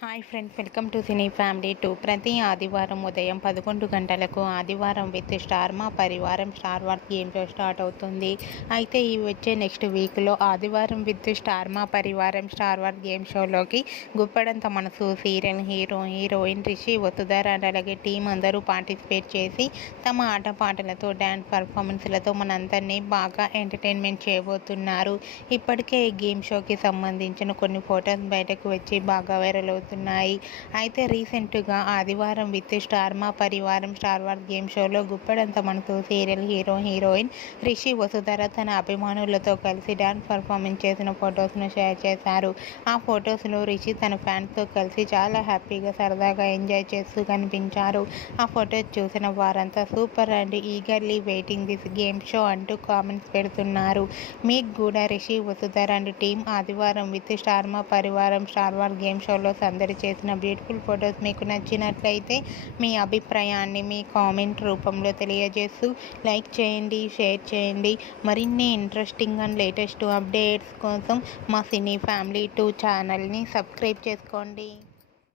Hi friends, welcome to cine family 2. ప్రతి ఆదివారం ఉదయం 11 గంటలకు ఆదివారం విత్ స్టార్ మా పరివారం star wars game show start అవుతుంది. అయితే ఈ వచ్చే నెక్స్ట్ వీక్లో ఆదివారం విత్ స్టార్ మా పరివారం స్టార్ వార్స్ గేమ్ షోలోకి గుప్పడంత మనసు serial hero heroine Rishi Vasudhara అలాగే టీం అందరూ పార్టిసిపేట్ చేసి తమ ఆటపాటలతో డ్యాన్స్ పర్ఫార్మెన్స్లతో మనందరినీ బాగా ఎంటర్టైన్మెంట్ చేయబోతున్నారు. ఇప్పటికే ఈ గేమ్ షోకి సంబంధించిన కొన్ని ఫొటోస్ బయటకు వచ్చి బాగా వైరల్ అవుతున్నాయి. అయితే రీసెంట్గా ఆదివారం విత్ స్టార్ మా పరివారం స్టార్ వార్స్ గేమ్ షోలో గుప్పడంత మనసు serial hero heroine Rishi Vasudhara తన అభిమానులతో కలిసి డాన్స్ పర్ఫార్మెన్స్ చేసిన ఫొటోస్ను షేర్ చేశారు. ఆ ఫొటోస్లో రిషి తన ఫ్యాన్స్తో కలిసి చాలా హ్యాపీగా సరదాగా ఎంజాయ్ చేస్తూ కనిపించారు. ఆ ఫొటోస్ చూసిన వారంతా super and eagerly waiting this game show అంటూ కామెంట్స్ పెడుతున్నారు. మీకు కూడా రిషి వసుధర అండ్ టీం ఆదివారం విత్ స్టార్ మా పరివారం స్టార్ వార్స్ గేమ్ షోలో సందడి చేసిన బ్యూటిఫుల్ ఫొటోస్ మీకు నచ్చినట్లయితే మీ అభిప్రాయాన్ని మీ కామెంట్ రూపంలో తెలియజేస్తూ లైక్ చేయండి, షేర్ చేయండి. మరిన్ని ఇంట్రెస్టింగ్ అండ్ లేటెస్ట్ అప్డేట్స్ కోసం మా సినీ ఫ్యామిలీ 2 ఛానల్ని సబ్స్క్రైబ్ చేసుకోండి.